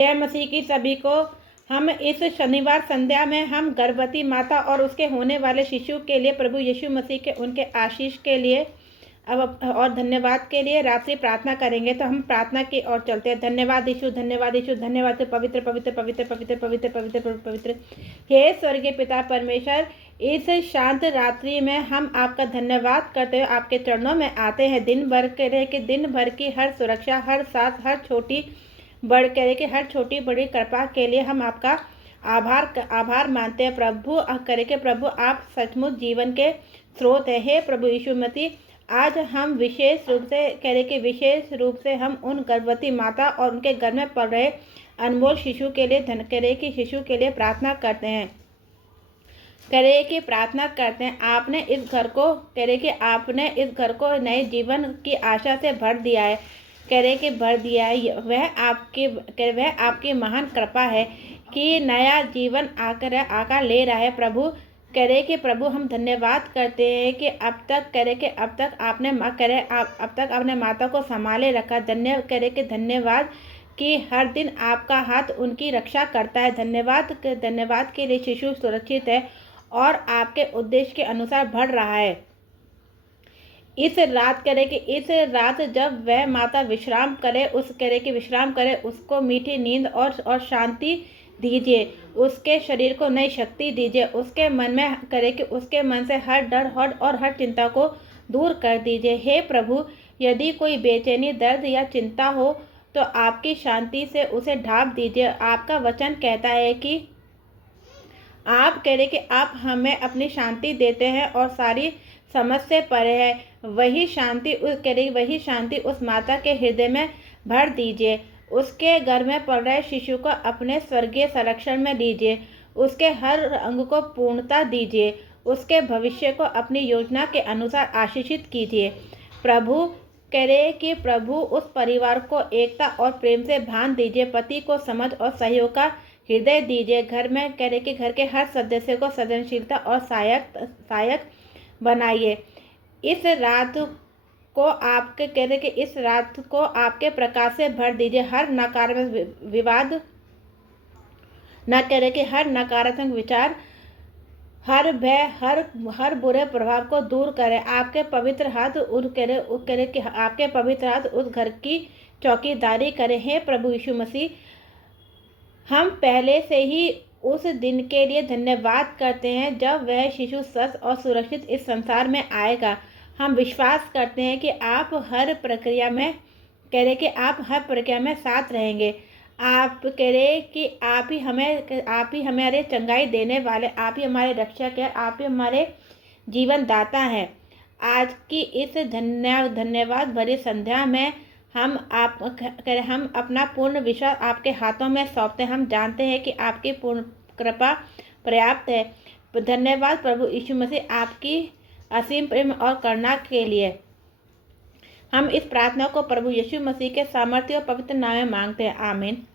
जय मसीह की सभी को। हम इस शनिवार संध्या में हम गर्भवती माता और उसके होने वाले शिशु के लिए प्रभु यीशु मसीह के उनके आशीष के लिए अब और धन्यवाद के लिए रात्रि प्रार्थना करेंगे। तो हम प्रार्थना की ओर चलते हैं। धन्यवाद यीशु, धन्यवाद यीशु, धन्यवाद पवित्र पवित्र पवित्र पवित्र पवित्र पवित्र पवित्र पवित्र हे स्वर्गीय पिता परमेश्वर, इस शांत रात्रि में हम आपका धन्यवाद करते हुए आपके चरणों में आते हैं। दिन भर की हर सुरक्षा, हर साथ, हर छोटी बढ़ करे कि हर छोटी बड़ी कृपा के लिए हम आपका आभार मानते हैं। प्रभु आप सचमुच जीवन के स्रोत है। हे प्रभु यीशु मसीह, आज हम विशेष रूप से हम उन गर्भवती माता और उनके घर में पल रहे अनमोल शिशु के लिए प्रार्थना करते हैं। आपने इस घर को नए जीवन की आशा से भर दिया है। वह आपकी महान कृपा है कि नया जीवन आकार ले रहा है। प्रभु हम धन्यवाद करते हैं कि अब तक आपने माता को संभाले रखा। धन्यवाद कि हर दिन आपका हाथ उनकी रक्षा करता है। धन्यवाद के लिए शिशु सुरक्षित है और आपके उद्देश्य के अनुसार बढ़ रहा है। इस रात जब वह माता विश्राम करे उसको मीठी नींद और शांति दीजिए। उसके शरीर को नई शक्ति दीजिए। उसके मन से हर डर और हर चिंता को दूर कर दीजिए। हे प्रभु, यदि कोई बेचैनी, दर्द या चिंता हो तो आपकी शांति से उसे ढांप दीजिए। आपका वचन कहता है कि आप हमें अपनी शांति देते हैं और सारी समझ से परे है। वही शांति उस माता के हृदय में भर दीजिए। उसके घर में पल रहे शिशु को अपने स्वर्गीय संरक्षण में लीजिए। उसके हर अंग को पूर्णता दीजिए। उसके भविष्य को अपनी योजना के अनुसार आशीषित कीजिए। प्रभु उस परिवार को एकता और प्रेम से बांध दीजिए। पति को समझ और सहयोग का हृदय दीजिए। घर के हर सदस्य को सृजनशीलता और सहायक बनाइए। इस रात को आपके प्रकाश से भर दीजिए। हर नकारात्मक विचार, हर भय, हर बुरे प्रभाव को दूर करें। आपके पवित्र हाथ उस घर की चौकीदारी करें। हे प्रभु यीशु मसीह, हम पहले से ही उस दिन के लिए धन्यवाद करते हैं जब वह शिशु स्वस्थ और सुरक्षित इस संसार में आएगा। हम विश्वास करते हैं कि आप हर प्रक्रिया में साथ रहेंगे। आप ही हमारे चंगाई देने वाले, आप ही हमारे रक्षक है, आप ही हमारे जीवन दाता हैं। आज की इस धन्यवाद भरी संध्या में हम अपना पूर्ण विश्वास आपके हाथों में सौंपते हैं। हम जानते हैं कि आपकी पूर्ण कृपा पर्याप्त है। धन्यवाद प्रभु यीशु मसीह, आपकी असीम प्रेम और करुणा के लिए। हम इस प्रार्थना को प्रभु यीशु मसीह के सामर्थ्य और पवित्र नाम में मांगते हैं। आमीन।